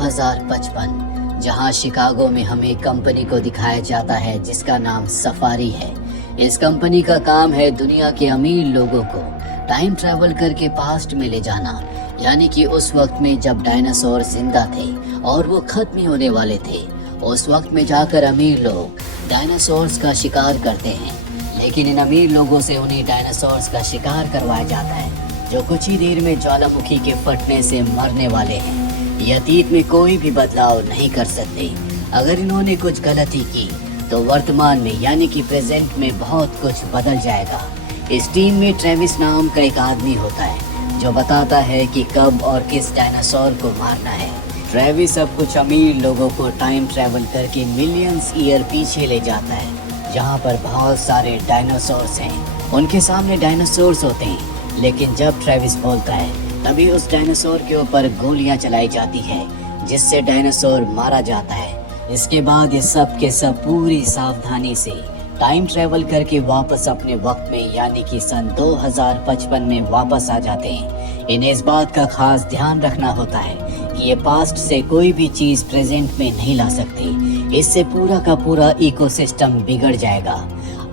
2055, जहां शिकागो में हमें कंपनी को दिखाया जाता है जिसका नाम सफारी है। इस कंपनी का काम है दुनिया के अमीर लोगों को टाइम ट्रैवल करके पास्ट में ले जाना, यानी कि उस वक्त में जब डायनासोर जिंदा थे और वो खत्म ही होने वाले थे। उस वक्त में जाकर अमीर लोग डायनासोर्स का शिकार करते हैं, लेकिन इन अमीर लोगों से उन्हें डायनासोर्स का शिकार करवाया जाता है जो कुछ ही देर में ज्वालामुखी के फटने से मरने वाले हैं। ये अतीत में कोई भी बदलाव नहीं कर सकते। अगर इन्होंने कुछ गलती की तो वर्तमान में यानी कि प्रेजेंट में बहुत कुछ बदल जाएगा। इस टीम में ट्रेविस नाम का एक आदमी होता है जो बताता है कि कब और किस डायनासोर को मारना है। ट्रेविस अब कुछ अमीर लोगों को टाइम ट्रैवल करके मिलियंस ईयर पीछे ले जाता है, जहाँ पर बहुत सारे डायनासोर्स हैं। उनके सामने डायनासोर्स होते हैं, लेकिन जब ट्रेविस बोलता है तभी उस डायनासोर के ऊपर गोलियां चलाई जाती है, जिससे डायनासोर मारा जाता है। इसके बाद ये सब के सब पूरी सावधानी से टाइम ट्रैवल करके वापस अपने वक्त में यानी कि सन 2055 में वापस आ जाते हैं। इन्हें इस बात का खास ध्यान रखना होता है कि ये पास्ट से कोई भी चीज प्रेजेंट में नहीं ला सकती। इससे पूरा का पूरा इकोसिस्टम बिगड़ जाएगा।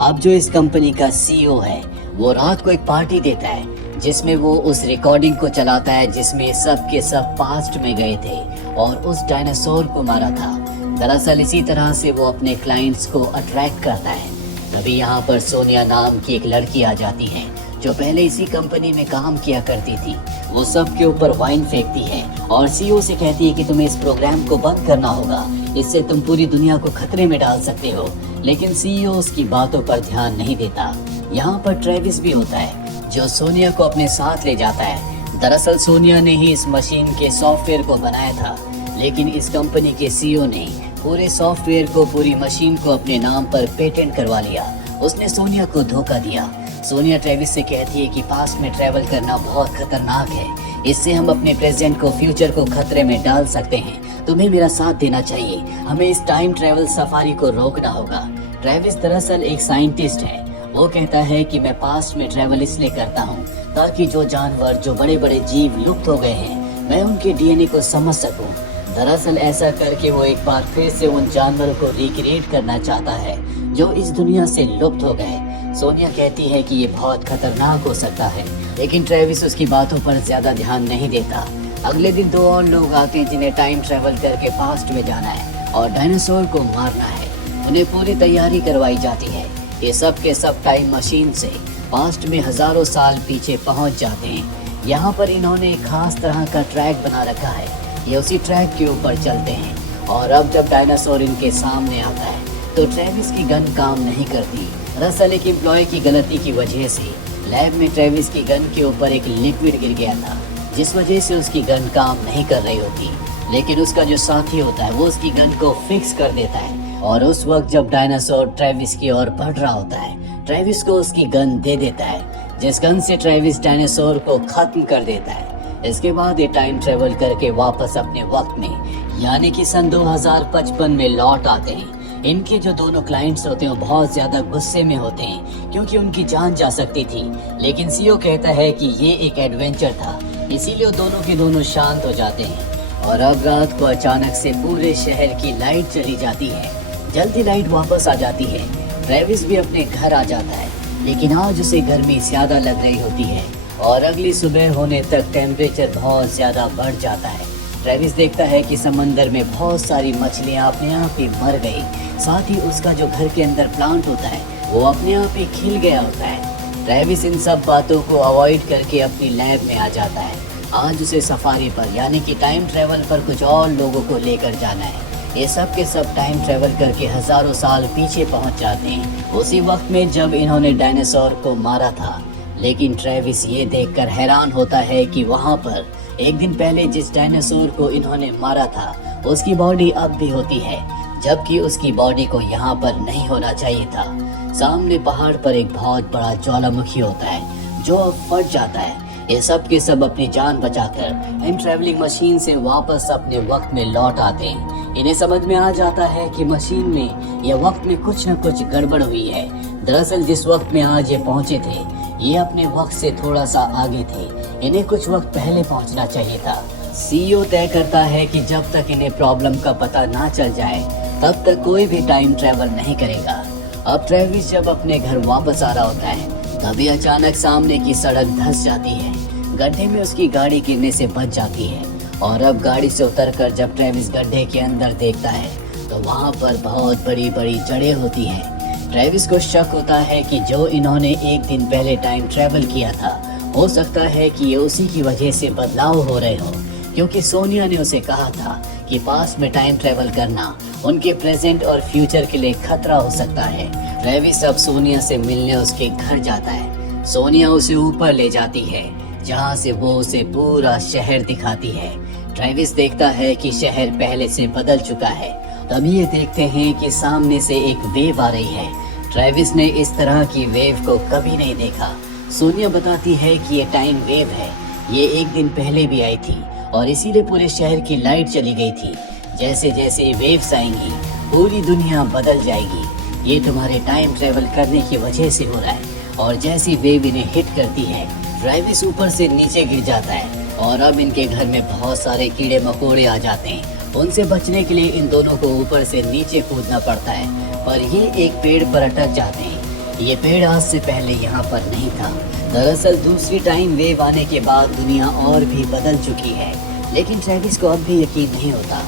अब जो इस कंपनी का सीईओ है वो रात को एक पार्टी देता है जिसमें वो उस रिकॉर्डिंग को चलाता है जिसमें सब के सब पास्ट में गए थे और उस डायनासोर को मारा था। दरअसल इसी तरह से वो अपने क्लाइंट्स को अट्रैक्ट करता है। तभी यहाँ पर सोनिया नाम की एक लड़की आ जाती है जो पहले इसी कंपनी में काम किया करती थी। वो सब के ऊपर वाइन फेंकती है और सीईओ से कहती है कि तुम्हें इस प्रोग्राम को बंद करना होगा, इससे तुम पूरी दुनिया को खतरे में डाल सकते हो। लेकिन सीईओ उसकी बातों पर ध्यान नहीं देता। यहाँ पर ट्रेविस भी होता है जो सोनिया को अपने साथ ले जाता है। दरअसल सोनिया ने ही इस मशीन के सॉफ्टवेयर को बनाया था, लेकिन इस कंपनी के सीईओ ने पूरे सॉफ्टवेयर को, पूरी मशीन को अपने नाम पर पेटेंट करवा लिया। उसने सोनिया को धोखा दिया। सोनिया ट्रेविस से कहती है कि पास्ट में ट्रैवल करना बहुत खतरनाक है, इससे हम अपने प्रेजेंट को, फ्यूचर को खतरे में डाल सकते हैं। तुम्हें मेरा साथ देना चाहिए, हमें इस टाइम ट्रैवल सफारी को रोकना होगा। ट्रेविस दरअसल एक साइंटिस्ट है। वो कहता है कि मैं पास्ट में ट्रैवल इसलिए करता हूँ ताकि जो जानवर, जो बड़े बड़े जीव लुप्त हो गए हैं, मैं उनके डीएनए को समझ सकूँ। दरअसल ऐसा करके वो एक बार फिर से उन जानवरों को रिक्रिएट करना चाहता है जो इस दुनिया से लुप्त हो गए। सोनिया कहती है कि ये बहुत खतरनाक हो सकता है, लेकिन ट्रेविस उसकी बातों पर ज्यादा ध्यान नहीं देता। अगले दिन दो और लोग आते हैं जिन्हें टाइम ट्रैवल करके पास्ट में जाना है और डायनासोर को मारना है। उन्हें पूरी तैयारी करवाई जाती है। ये सब के सब टाइम मशीन से पास्ट में हजारों साल पीछे पहुंच जाते हैं। यहाँ पर इन्होंने एक खास तरह का ट्रैक बना रखा है। ये उसी ट्रैक के ऊपर चलते हैं और अब जब डायनासोर इनके सामने आता है तो ट्रेविस की गन काम नहीं करती। दरअसल एक एम्प्लॉय की गलती की वजह से लैब में ट्रेविस की गन के ऊपर एक लिक्विड गिर गया था, जिस वजह से उसकी गन काम नहीं कर रही होती। लेकिन उसका जो साथी होता है वो उसकी गन को फिक्स कर देता है और उस वक्त जब डायनासोर ट्रेविस की ओर बढ़ रहा होता है, ट्रेविस को उसकी गन दे देता है, जिस गन से ट्रेविस डायनासोर को खत्म कर देता है। इसके बाद ये टाइम ट्रेवल करके वापस अपने वक्त में यानी कि सन 2055 में लौट आते हैं। इनके जो दोनों क्लाइंट्स होते हैं वो बहुत ज्यादा गुस्से में होते हैं क्योंकि उनकी जान जा सकती थी, लेकिन सीईओ कहता है कि ये एक एडवेंचर था, इसीलिए दोनों के दोनों शांत हो जाते हैं। और अब रात को अचानक से पूरे शहर की लाइट चली जाती है। जल्दी लाइट वापस आ जाती है। ट्रेविस भी अपने घर आ जाता है, लेकिन आज उसे गर्मी ज्यादा लग रही होती है और अगली सुबह होने तक टेम्परेचर बहुत ज्यादा बढ़ जाता है। ट्रेविस देखता है कि समंदर में बहुत सारी मछलियां अपने आप ही मर गई, साथ ही उसका जो घर के अंदर प्लांट होता है वो अपने आप ही खिल गया होता है। ट्रेविस इन सब बातों को अवॉइड करके अपनी लैब में आ जाता है। आज उसे सफारी पर यानी कि टाइम ट्रेवल पर कुछ और लोगों को लेकर जाना है। ये सब के सब टाइम ट्रेवल करके हजारों साल पीछे पहुंच जाते हैं, उसी वक्त में जब इन्होंने डायनासोर को मारा था। लेकिन ट्रेविस ये देखकर हैरान होता है कि वहाँ पर एक दिन पहले जिस डायनासोर को इन्होंने मारा था उसकी बॉडी अब भी होती है, जबकि उसकी बॉडी को यहाँ पर नहीं होना चाहिए था। सामने पहाड़ पर एक बहुत बड़ा ज्वालामुखी होता है जो अब फट जाता है। ये सब के सब अपनी जान बचाकर टाइम ट्रैवलिंग मशीन से वापस अपने वक्त में लौट आते हैं। इन्हें समझ में आ जाता है कि मशीन में या वक्त में कुछ न कुछ गड़बड़ हुई है। दरअसल जिस वक्त में आज ये पहुंचे थे ये अपने वक्त से थोड़ा सा आगे थे। इन्हें कुछ वक्त पहले पहुंचना चाहिए था। सीईओ तय करता है कि जब तक इन्हें प्रॉब्लम का पता ना चल जाए तब तक कोई भी टाइम ट्रेवल नहीं करेगा। अब ट्रेविस जब अपने घर वापस आ रहा होता है तभी अचानक सामने की सड़क धंस जाती है। गड्ढे में उसकी गाड़ी गिरने से बच जाती है और अब गाड़ी से उतरकर जब ट्रेविस गड्ढे के अंदर देखता है तो वहाँ पर बहुत बड़ी बड़ी जड़ें होती हैं। ट्रेविस को शक होता है कि जो इन्होंने एक दिन पहले टाइम ट्रेवल किया था हो सकता है कि ये उसी की वजह से बदलाव हो रहे हो, क्योंकि सोनिया ने उसे कहा था कि पास्ट में टाइम ट्रेवल करना उनके प्रेजेंट और फ्यूचर के लिए खतरा हो सकता है। ट्रेविस अब सोनिया से मिलने उसके घर जाता है। सोनिया उसे ऊपर ले जाती है जहाँ से वो उसे पूरा शहर दिखाती है। ट्रेविस देखता है कि शहर पहले से बदल चुका है। तभी ये देखते हैं कि सामने से एक वेव आ रही है। ट्रेविस ने इस तरह की वेव को कभी नहीं देखा। सोनिया बताती है कि ये टाइम वेव है, ये एक दिन पहले भी आई थी और इसीलिए पूरे शहर की लाइट चली गई थी। जैसे जैसे वेव्स आएंगी पूरी दुनिया बदल जाएगी। ये तुम्हारे टाइम ट्रेवल करने की वजह से हो रहा है। और जैसी वेव इन्हें हिट करती है ट्रेविस ऊपर से नीचे गिर जाता है और अब इनके घर में बहुत सारे कीड़े मकोड़े आ जाते हैं। उनसे बचने के लिए इन दोनों को ऊपर से नीचे कूदना पड़ता है, पर ये एक पेड़ पर अटक जाते हैं। ये पेड़ आज से पहले यहाँ पर नहीं था। दरअसल दूसरी टाइम वेव आने के बाद दुनिया और भी बदल चुकी है, लेकिन ट्रेविस को अब भी यकीन नहीं होता।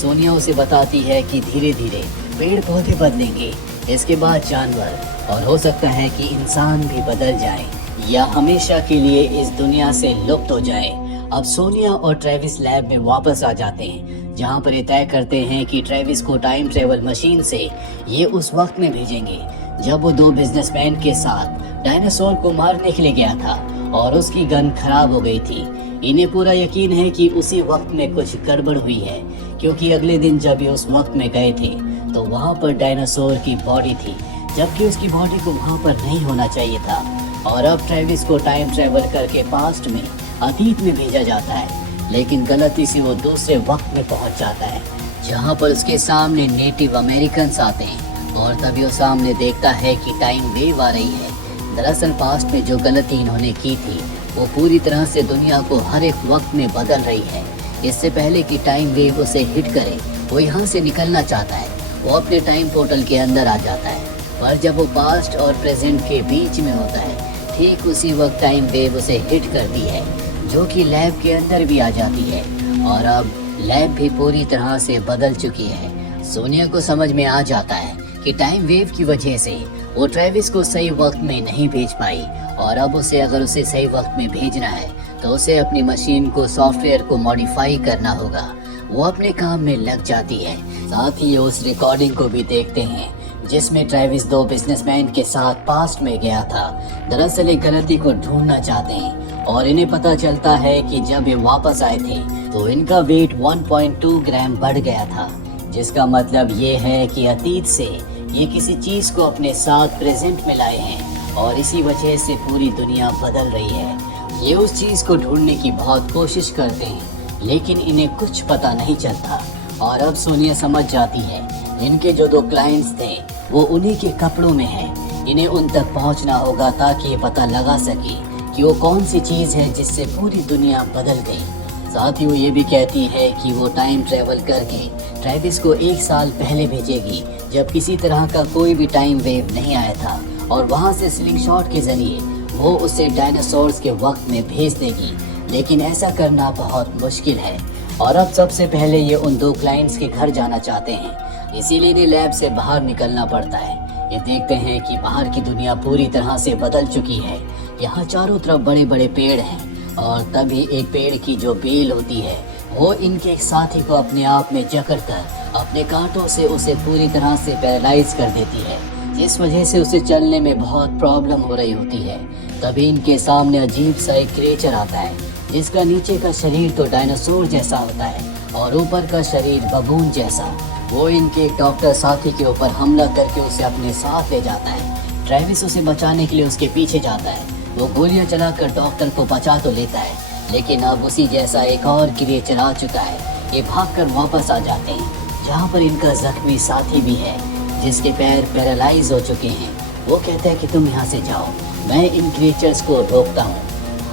सोनिया उसे बताती है कि धीरे धीरे पेड़ पौधे बदलेंगे, इसके बाद जानवर, और हो सकता है कि इंसान भी बदल जाए या हमेशा के लिए इस दुनिया से लुप्त हो जाए। अब सोनिया और ट्रेविस लैब में वापस आ जाते हैं, जहां पर ये तय करते हैं कि ट्रेविस को टाइम ट्रेवल मशीन से ये उस वक्त में भेजेंगे जब वो दो बिजनेसमैन के साथ डायनासोर को मारने के लिए गया था और उसकी गन खराब हो गई थी। इन्हें पूरा यकीन है कि उसी वक्त में कुछ गड़बड़ हुई है, क्योंकि अगले दिन जब ये उस वक्त में गए थे तो वहाँ पर डायनासोर की बॉडी थी, जबकि उसकी बॉडी को वहाँ पर नहीं होना चाहिए था। और अब ट्रेविस को टाइम ट्रेवल करके पास्ट में, अतीत में भेजा जाता है, लेकिन गलती से वो दूसरे वक्त में पहुँच जाता है जहाँ पर उसके सामने नेटिव अमेरिकन्स आते हैं। और तभी वो सामने देखता है कि टाइम वेव आ रही है। दरअसल पास्ट में जो गलती इन्होंने की थी वो पूरी तरह से दुनिया को हर एक वक्त में बदल रही है। इससे पहले कि टाइम वेव उसे हिट करे वो यहाँ से निकलना चाहता है। वो अपने टाइम पोर्टल के अंदर आ जाता है, पर जब वो पास्ट और प्रेजेंट के बीच में होता है ठीक उसी वक्त टाइम वेव उसे हिट करती है, जो कि लैब के अंदर भी आ जाती है। और अब लैब भी पूरी तरह से बदल चुकी है। सोनिया को समझ में आ जाता है कि टाइम वेव की वजह से वो ट्रेविस को सही वक्त में नहीं भेज पाई, और अब उसे सही वक्त में भेजना है तो उसे अपनी मशीन को, सॉफ्टवेयर को मॉडिफाई करना होगा। वो अपने काम में लग जाती है। साथ ही उस रिकॉर्डिंग को भी देखते हैं जिसमें ट्रेविस दो बिजनेसमैन के साथ पास्ट में गया था। दरअसल एक गलती को ढूंढना चाहते हैं और इन्हें पता चलता है कि जब ये वापस आए थे तो इनका वेट 1.2 ग्राम बढ़ गया था, जिसका मतलब ये है कि अतीत से ये किसी चीज को अपने साथ प्रेजेंट में लाए हैं और इसी वजह से पूरी दुनिया बदल रही है। ये उस चीज को ढूंढने की बहुत कोशिश करते हैं, लेकिन इन्हें कुछ पता नहीं चलता। और अब सोनिया समझ जाती है इनके जो दो क्लाइंट्स थे वो उन्हीं के कपड़ों में हैं। इन्हें उन तक पहुंचना होगा ताकि ये पता लगा सके कि वो कौन सी चीज है जिससे पूरी दुनिया बदल गई। साथ ही वो ये भी कहती है कि वो टाइम ट्रेवल करके ट्रेविस को 1 साल पहले भेजेगी, जब किसी तरह का कोई भी टाइम वेव नहीं आया था, और वहाँ से स्लिंग शॉट के जरिए वो उसे डायनासोर्स के वक्त में भेज देगी। लेकिन ऐसा करना बहुत मुश्किल है, और अब सबसे पहले ये उन दो क्लाइंट्स के घर जाना चाहते हैं, इसीलिए इन्हें लैब से बाहर निकलना पड़ता है। ये देखते हैं कि बाहर की दुनिया पूरी तरह से बदल चुकी है। यहाँ चारों तरफ बड़े बड़े पेड़ हैं, और तभी एक पेड़ की जो बेल होती है वो इनके साथी को अपने आप में जकड़कर अपने कांटों से उसे पूरी तरह से पैरालाइज कर देती है, जिस वजह से उसे चलने में बहुत प्रॉब्लम हो रही होती है। तभी इनके सामने अजीब सा एक क्रिएचर आता है, जिसका नीचे का शरीर तो डायनासोर जैसा होता है और ऊपर का शरीर बबून जैसा। वो इनके एक डॉक्टर साथी के ऊपर हमला करके उसे अपने साथ ले जाता है। ट्रेविस उसे बचाने के लिए उसके पीछे जाता है। वो गोलियां चलाकर डॉक्टर को बचा तो लेता है, लेकिन अब उसी जैसा एक और क्रिएचर आ चुका है। ये भागकर वापस आ जाते हैं, जहाँ पर इनका जख्मी साथी भी है, जिसके पैर पैरालाइज हो चुके हैं। वो कहता है कि तुम यहाँ से जाओ, मैं इन क्रिएचर्स को रोकता हूँ।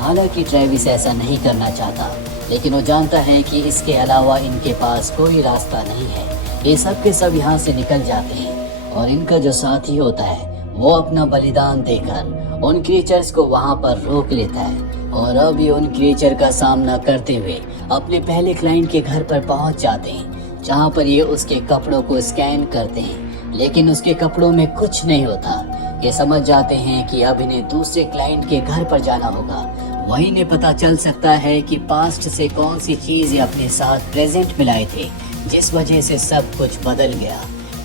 हालांकि ट्रेविस ऐसा नहीं करना चाहता, लेकिन वो जानता है कि इसके अलावा इनके पास कोई रास्ता नहीं है। ये सब के सब यहाँ से निकल जाते हैं और इनका जो साथी होता है वो अपना बलिदान देकर उन क्रिएचर्स को वहाँ पर रोक लेता है और अब ये उन क्रिएचर का सामना करते हुए अपने पहले क्लाइंट के घर पर पहुँच जाते हैं, जहाँ पर ये उसके कपड़ों को स्कैन करते हैं, लेकिन उसके कपड़ों में कुछ नहीं होता। ये समझ जाते हैं कि अब इन्हें दूसरे क्लाइंट के घर पर जाना होगा। वहीं इन्हें पता चल सकता है कि पास्ट से कौन सी चीज़ ये अपने साथ प्रेजेंट में लाए थे, जिस वजह से सब कुछ बदल गया।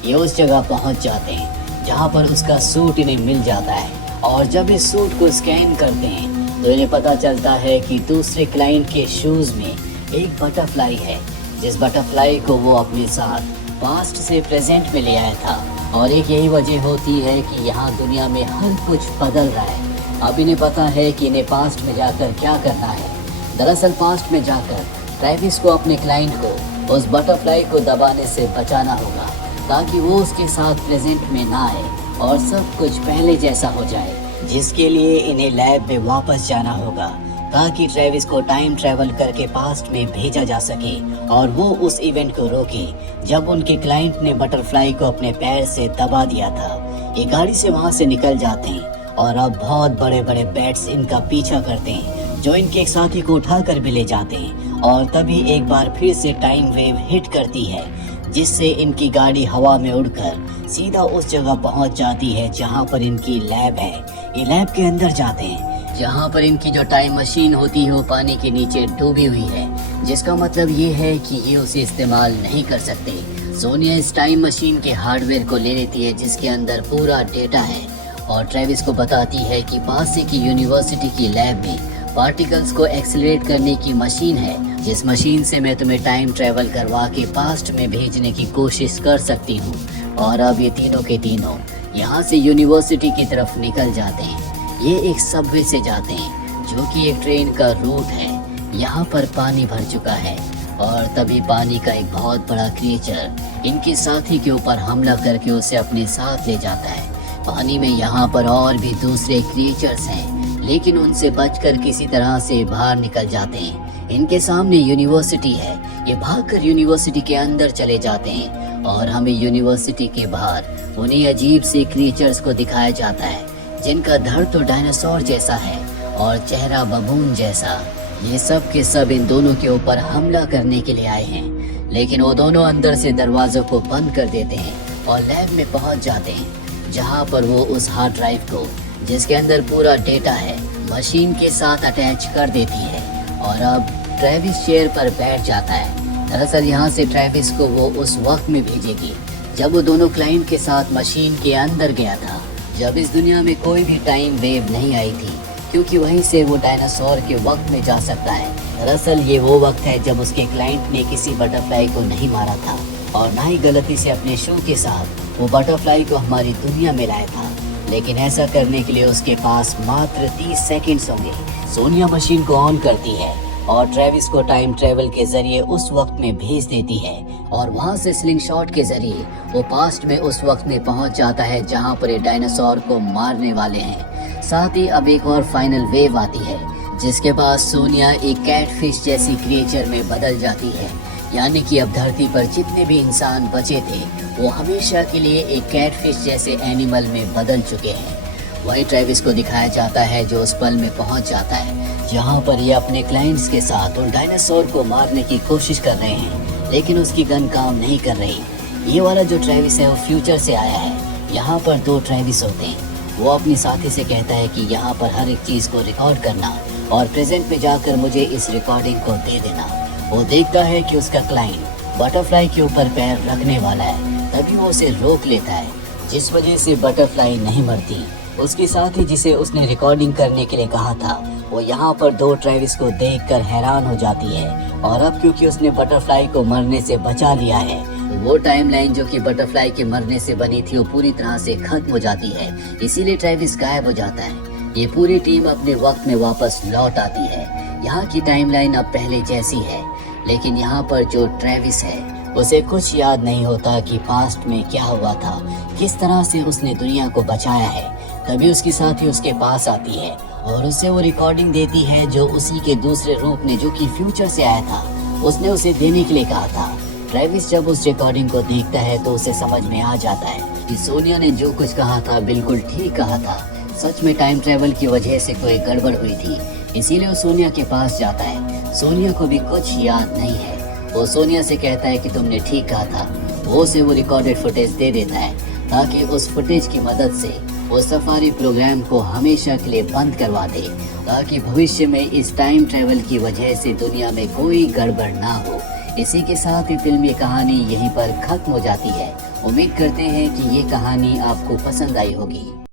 ये उस जगह पहुंच जाते हैं जहां पर उसका सूट इन्हें मिल जाता है और जब इस सूट को स्कैन करते हैं तो इन्हें पता चलता है कि दूसरे क्लाइंट के शूज़ में एक बटरफ्लाई है, जिस बटरफ्लाई को वो अपने साथ पास्ट से प्रेजेंट में ले आया था। और एक यही वजह होती है कि यहाँ दुनिया में हर कुछ बदल रहा है। अब इन्हें पता है कि इन्हें पास्ट में जाकर क्या करना है। दरअसल पास्ट में जाकर ट्रेविस को अपने क्लाइंट को उस बटरफ्लाई को दबाने से बचाना होगा, ताकि वो उसके साथ प्रेजेंट में ना आए और सब कुछ पहले जैसा हो जाए, जिसके लिए इन्हें लैब में वापस जाना होगा, ताकि ट्रेविस को टाइम ट्रेवल करके पास्ट में भेजा जा सके और वो उस इवेंट को रोके जब उनके क्लाइंट ने बटरफ्लाई को अपने पैर से दबा दिया था। ये गाड़ी से वहाँ से निकल जाते हैं और अब बहुत बड़े बड़े बैट्स इनका पीछा करते हैं, जो इनके एक साथी को उठाकर भी ले जाते हैं। और तभी एक बार फिर से टाइम वेव हिट करती है, जिससे इनकी गाड़ी हवा में उड़कर सीधा उस जगह पहुंच जाती है जहां पर इनकी लैब है। ये लैब के अंदर जाते हैं जहां पर इनकी जो टाइम मशीन होती है वो पानी के नीचे डूबी हुई है, जिसका मतलब ये है कि ये उसे इस्तेमाल नहीं कर सकते। सोनिया इस टाइम मशीन के हार्डवेयर को ले लेती है, जिसके अंदर पूरा डेटा है, और ट्रेविस को बताती है कि पास से की यूनिवर्सिटी की लैब में पार्टिकल्स को एक्सेलरेट करने की मशीन है, जिस मशीन से मैं तुम्हें टाइम ट्रेवल करवा के पास्ट में भेजने की कोशिश कर सकती हूँ। और अब ये तीनों के तीनों यहाँ से यूनिवर्सिटी की तरफ निकल जाते हैं। ये एक सबवे से जाते हैं, जो कि एक ट्रेन का रूट है। यहाँ पर पानी भर चुका है और तभी पानी का एक बहुत बड़ा क्रिएचर इनके साथी के ऊपर हमला करके उसे अपने साथ ले जाता है। पानी में यहाँ पर और भी दूसरे क्रिएचर्स हैं, लेकिन उनसे बचकर किसी तरह से बाहर निकल जाते हैं। इनके सामने यूनिवर्सिटी है। ये भागकर यूनिवर्सिटी के अंदर चले जाते हैं और हमें यूनिवर्सिटी के बाहर उन्हें अजीब से क्रिएचर्स को दिखाया जाता है, जिनका धड़ तो डायनासोर जैसा है और चेहरा बबून जैसा। ये सब के सब इन दोनों के ऊपर हमला करने के लिए आए हैं, लेकिन वो दोनों अंदर से दरवाजों को बंद कर देते हैं और लैब में पहुंच जाते हैं, जहां पर वो उस हार्ड ड्राइव को, जिसके अंदर पूरा डेटा है, मशीन के साथ अटैच कर देती है। और अब ट्रेविस चेयर पर बैठ जाता है। दरअसल यहाँ से ट्रेविस को वो उस वक्त में भेजेगी जब वो दोनों क्लाइंट के साथ मशीन के अंदर गया था, जब इस दुनिया में कोई भी टाइम वेव नहीं आई थी, क्योंकि वहीं से वो डायनासोर के वक्त में जा सकता है। दरअसल ये वो वक्त है जब उसके क्लाइंट ने किसी बटरफ्लाई को नहीं मारा था और ना ही गलती से अपने शू के साथ वो बटरफ्लाई को हमारी दुनिया में लाया था, लेकिन ऐसा करने के लिए उसके पास मात्र 30 सेकंड्स होंगे। सोनिया मशीन को ऑन करती है और ट्रेविस को टाइम ट्रेवल के जरिए उस वक्त में भेज देती है और वहां से स्लिंग शॉट के जरिए वो पास्ट में उस वक्त में पहुंच जाता है जहां पर ये डायनासोर को मारने वाले हैं। साथ ही अब एक और फाइनल वेव आती है, जिसके बाद सोनिया एक कैटफिश जैसी क्रिएचर में बदल जाती है। यानी कि अब धरती पर जितने भी इंसान बचे थे वो हमेशा के लिए एक कैटफिश जैसे एनिमल में बदल चुके हैं। वही ट्रेविस को दिखाया जाता है जो उस पल में पहुंच जाता है जहां पर ये अपने क्लाइंट्स के साथ उन डायनासोर को मारने की कोशिश कर रहे हैं, लेकिन उसकी गन काम नहीं कर रही। ये वाला जो ट्रेविस है वो फ्यूचर से आया है। यहाँ पर 2 ट्रेविस होते हैं। वो अपनी साथी से कहता है कि यहाँ पर हर एक चीज़ को रिकॉर्ड करना और प्रेजेंट में जाकर मुझे इस रिकॉर्डिंग को दे देना। वो देखता है कि उसका क्लाइंट बटरफ्लाई के ऊपर पैर रखने वाला है, तभी वो उसे रोक लेता है, जिस वजह से बटरफ्लाई नहीं मरती। उसके साथ ही जिसे उसने रिकॉर्डिंग करने के लिए कहा था, वो यहाँ पर 2 ट्रेविस को देखकर हैरान हो जाती है। और अब क्योंकि उसने बटरफ्लाई को मरने से बचा लिया है, तो वो टाइमलाइन जो कि बटरफ्लाई के मरने से बनी थी वो पूरी तरह से खत्म हो जाती है। इसीलिए ट्रेविस गायब हो जाता है। ये पूरी टीम अपने वक्त में वापस लौट आती है। यहाँ की टाइमलाइन अब पहले जैसी है, लेकिन यहाँ पर जो ट्रेविस है उसे कुछ याद नहीं होता कि पास्ट में क्या हुआ था, किस तरह से उसने दुनिया को बचाया है। तभी उसकी साथी उसके पास आती है और उसे वो रिकॉर्डिंग देती है जो उसी के दूसरे रूप ने, जो कि फ्यूचर से आया था, उसने उसे देने के लिए कहा था। ट्रेविस जब उस रिकॉर्डिंग को देखता है तो उसे समझ में आ जाता है कि सोनिया ने जो कुछ कहा था बिल्कुल ठीक कहा था। सच में टाइम ट्रेवल की वजह से कोई गड़बड़ हुई थी, इसीलिए वो सोनिया के पास जाता है। सोनिया को भी कुछ याद नहीं है। वो सोनिया से कहता है कि तुमने ठीक कहा था। वो उसे वो रिकॉर्डेड फुटेज दे देता है ताकि उस फुटेज की मदद से वो सफारी प्रोग्राम को हमेशा के लिए बंद करवा दे, ताकि भविष्य में इस टाइम ट्रेवल की वजह से दुनिया में कोई गड़बड़ ना हो। इसी के साथ ही फिल्मी कहानी यहीं पर खत्म हो जाती है। उम्मीद करते हैं कि ये कहानी आपको पसंद आई होगी।